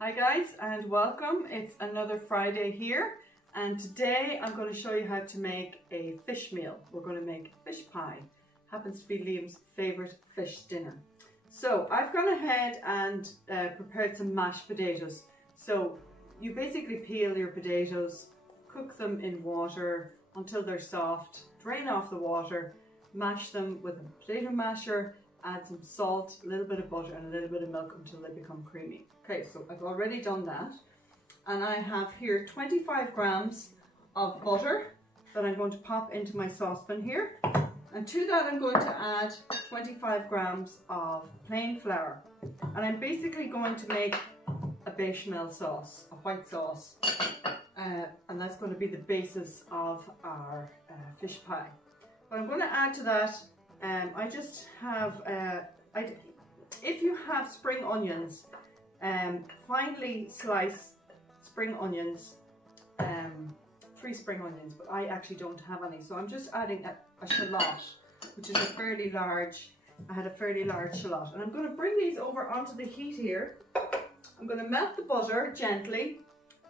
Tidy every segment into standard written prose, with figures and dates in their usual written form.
Hi guys and welcome. It's another Friday here and today I'm going to show you how to make a fish meal. We're going to make fish pie. Happens to be Liam's favourite fish dinner. So I've gone ahead and prepared some mashed potatoes. So you basically peel your potatoes, cook them in water until they're soft, drain off the water, mash them with a potato masher, add some salt, a little bit of butter and a little bit of milk until they become creamy. Okay, so I've already done that. And I have here 25 grams of butter that I'm going to pop into my saucepan here. And to that I'm going to add 25 grams of plain flour. And I'm basically going to make a bechamel sauce, a white sauce. And that's going to be the basis of our fish pie. But I'm going to add to that, I just have, if you have spring onions, finely slice spring onions, 3 spring onions, but I actually don't have any. So I'm just adding a shallot, which is a fairly large, I had a fairly large shallot. And I'm going to bring these over onto the heat here. I'm going to melt the butter gently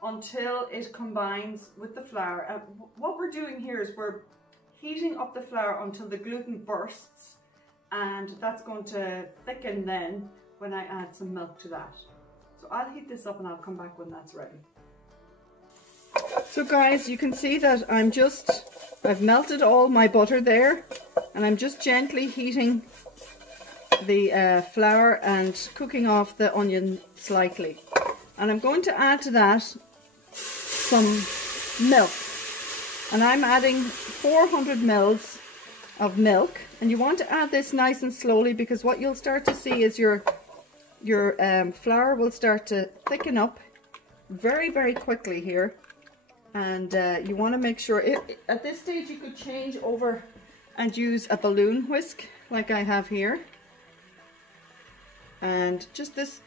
until it combines with the flour. And what we're doing here is we're heating up the flour until the gluten bursts, and that's going to thicken then when I add some milk to that. So I'll heat this up and I'll come back when that's ready. So guys, you can see that I've melted all my butter there, and I'm just gently heating the flour and cooking off the onion slightly. And I'm going to add to that some milk. And I'm adding 400 mils of milk, and you want to add this nice and slowly, because what you'll start to see is your flour will start to thicken up very, very quickly here. And you want to make sure, at this stage you could change over and use a balloon whisk like I have here. And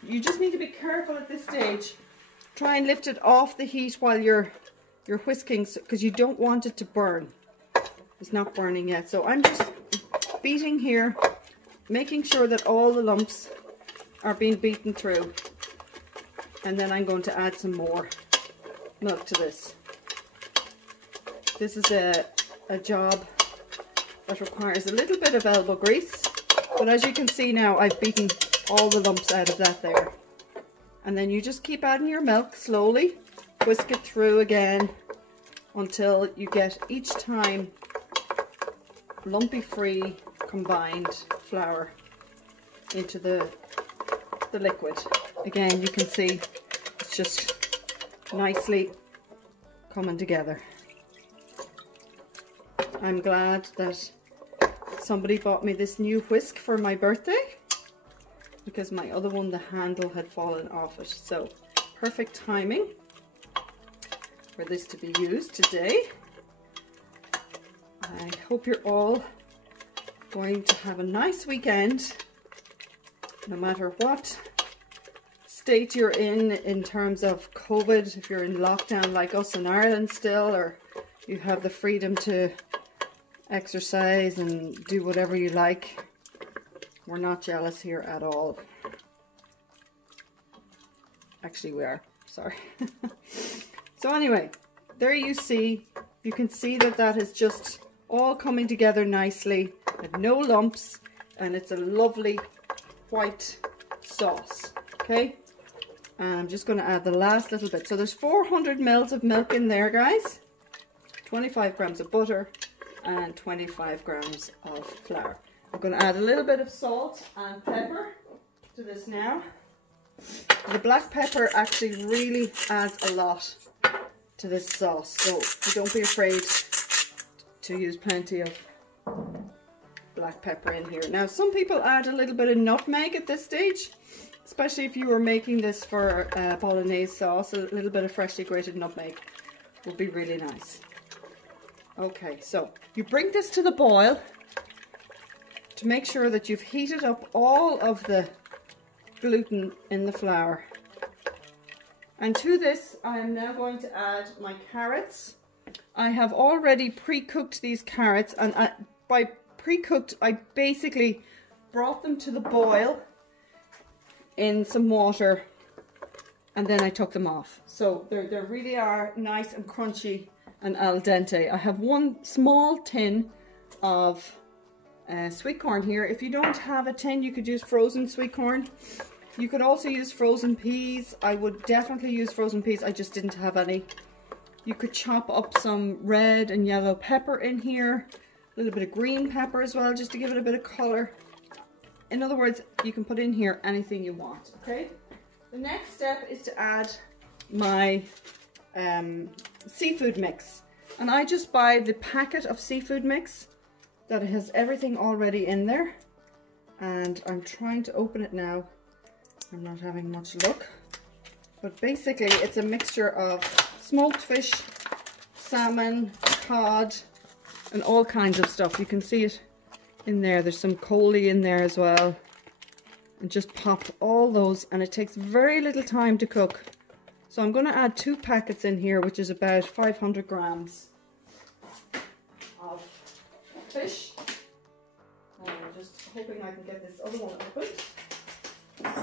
you just need to be careful at this stage. Try and lift it off the heat while you're whisking, because you don't want it to burn. It's not burning yet. So I'm just beating here, making sure that all the lumps are being beaten through. And then I'm going to add some more milk to this. This is a job that requires a little bit of elbow grease. But as you can see now, I've beaten all the lumps out of that there. And then you just keep adding your milk slowly. Whisk it through again until you get each time lumpy free combined flour into the liquid. Again, you can see it's just nicely coming together. I'm glad that somebody bought me this new whisk for my birthday, because my other one, the handle had fallen off it. So perfect timing for this to be used today. I hope you're all going to have a nice weekend, no matter what state you're in terms of COVID. If you're in lockdown like us in Ireland still, or you have the freedom to exercise and do whatever you like, we're not jealous here at all. Actually we are, sorry. So anyway, there you can see that is just all coming together nicely with no lumps, and it's a lovely white sauce. Okay, and I'm just going to add the last little bit. So there's 400 mils of milk in there, guys, 25 grams of butter and 25 grams of flour. I'm going to add a little bit of salt and pepper to this now. The black pepper actually really adds a lot to this sauce, so don't be afraid to use plenty of black pepper in here. Now, some people add a little bit of nutmeg at this stage, especially if you were making this for bolognese sauce. A little bit of freshly grated nutmeg would be really nice. Okay, so you bring this to the boil to make sure that you've heated up all of the gluten in the flour. And to this, I am now going to add my carrots. I have already pre-cooked these carrots, and by pre-cooked, I basically brought them to the boil in some water and then I took them off. So they really are nice and crunchy and al dente. I have one small tin of sweet corn here. If you don't have a tin, you could use frozen sweet corn. You could also use frozen peas. I would definitely use frozen peas. I just didn't have any. You could chop up some red and yellow pepper in here. A little bit of green pepper as well, just to give it a bit of color. In other words, you can put in here anything you want, okay? The next step is to add my seafood mix. And I just buy the packet of seafood mix that has everything already in there. And I'm trying to open it now. I'm not having much luck. But basically, it's a mixture of smoked fish, salmon, cod, and all kinds of stuff. You can see it in there. There's some coley in there as well. And just pop all those, and it takes very little time to cook. So I'm going to add 2 packets in here, which is about 500 grams of fish. And I'm just hoping I can get this other one opened. There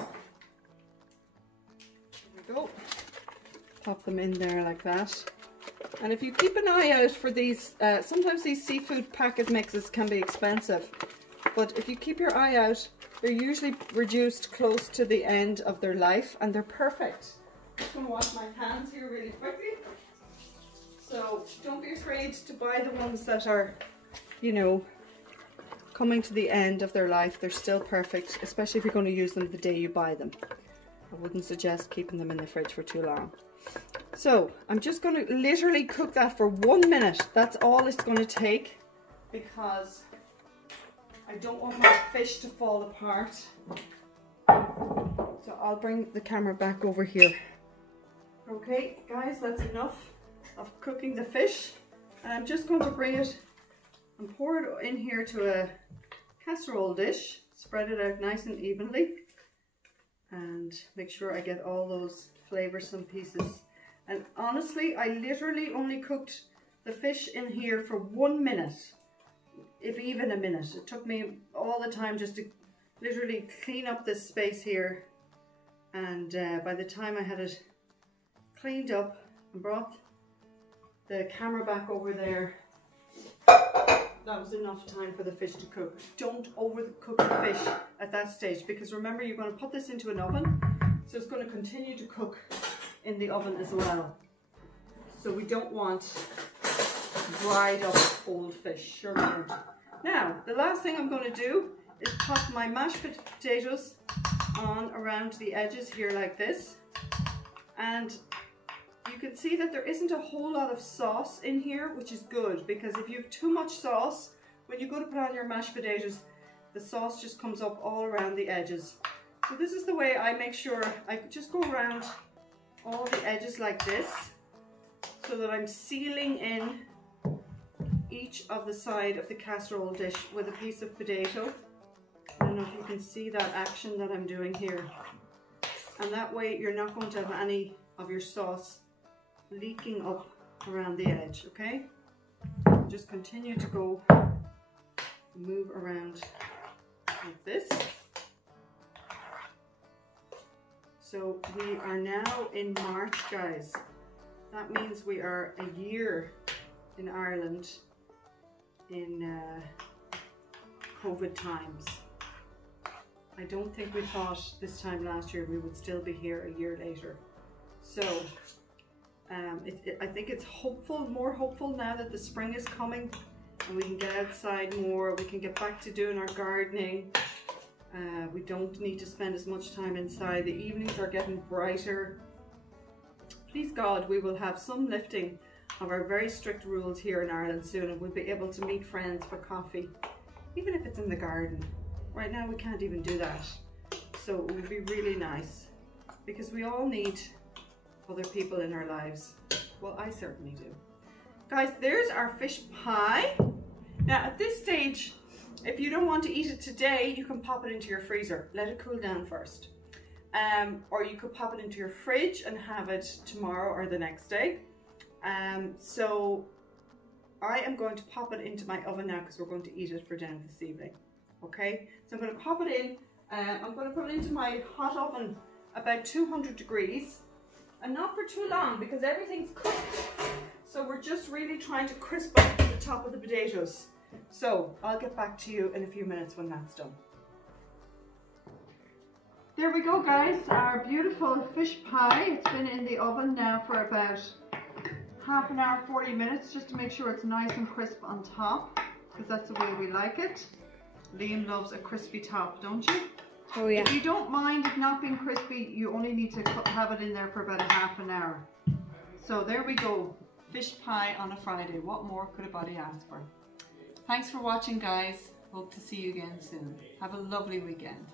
we go. Pop them in there like that. And if you keep an eye out for these, sometimes these seafood packet mixes can be expensive, but if you keep your eye out, they're usually reduced close to the end of their life, and they're perfect. I'm just going to wash my hands here really quickly. So don't be afraid to buy the ones that are, you know, coming to the end of their life. They're still perfect, especially if you're going to use them the day you buy them. I wouldn't suggest keeping them in the fridge for too long. So I'm just going to literally cook that for 1 minute. That's all it's going to take, because I don't want my fish to fall apart. So I'll bring the camera back over here. Okay guys, that's enough of cooking the fish. And I'm just going to bring it and pour it in here to a casserole dish. Spread it out nice and evenly. And make sure I get all those flavoursome pieces. And honestly, I literally only cooked the fish in here for 1 minute, if even a minute. It took me all the time just to literally clean up this space here. And by the time I had it cleaned up and brought the camera back over there, that was enough time for the fish to cook. Don't overcook the fish at that stage, because remember, you're going to put this into an oven, so it's going to continue to cook in the oven as well. So we don't want dried up old fish, sure we don't. Now, the last thing I'm going to do is pop my mashed potatoes on around the edges here like this. And you can see that there isn't a whole lot of sauce in here, which is good, because if you have too much sauce, when you go to put on your mashed potatoes, the sauce just comes up all around the edges. So this is the way I make sure I just go around all the edges like this, so that I'm sealing in each of the side of the casserole dish with a piece of potato. I don't know if you can see that action that I'm doing here. And that way you're not going to have any of your sauce leaking up around the edge, okay? Just continue to go, move around like this. So we are now in March, guys. That means we are a year in Ireland in COVID times. I don't think we thought this time last year we would still be here a year later. So I think it's hopeful, more hopeful now that the spring is coming and we can get outside more, we can get back to doing our gardening. We don't need to spend as much time inside. The evenings are getting brighter. Please God, we will have some lifting of our very strict rules here in Ireland soon, and we'll be able to meet friends for coffee, even if it's in the garden. Right now we can't even do that. So it would be really nice, because we all need other people in our lives. Well, I certainly do. Guys, there's our fish pie. Now at this stage, if you don't want to eat it today, you can pop it into your freezer. Let it cool down first. Or you could pop it into your fridge and have it tomorrow or the next day. So I am going to pop it into my oven now, because we're going to eat it for dinner this evening. Okay, so I'm going to pop it in. I'm going to put it into my hot oven about 200 degrees. and not for too long because everything's cooked. So we're just really trying to crisp up the top of the potatoes. So I'll get back to you in a few minutes when that's done. There we go, guys, our beautiful fish pie. It's been in the oven now for about half an hour, 40 minutes, just to make sure it's nice and crisp on top, because that's the way we like it. Liam loves a crispy top, don't you? Oh yeah. If you don't mind it not being crispy, you only need to have it in there for about a half an hour. So there we go, fish pie on a Friday. What more could a body ask for? Thanks for watching, guys. Hope to see you again soon. Have a lovely weekend.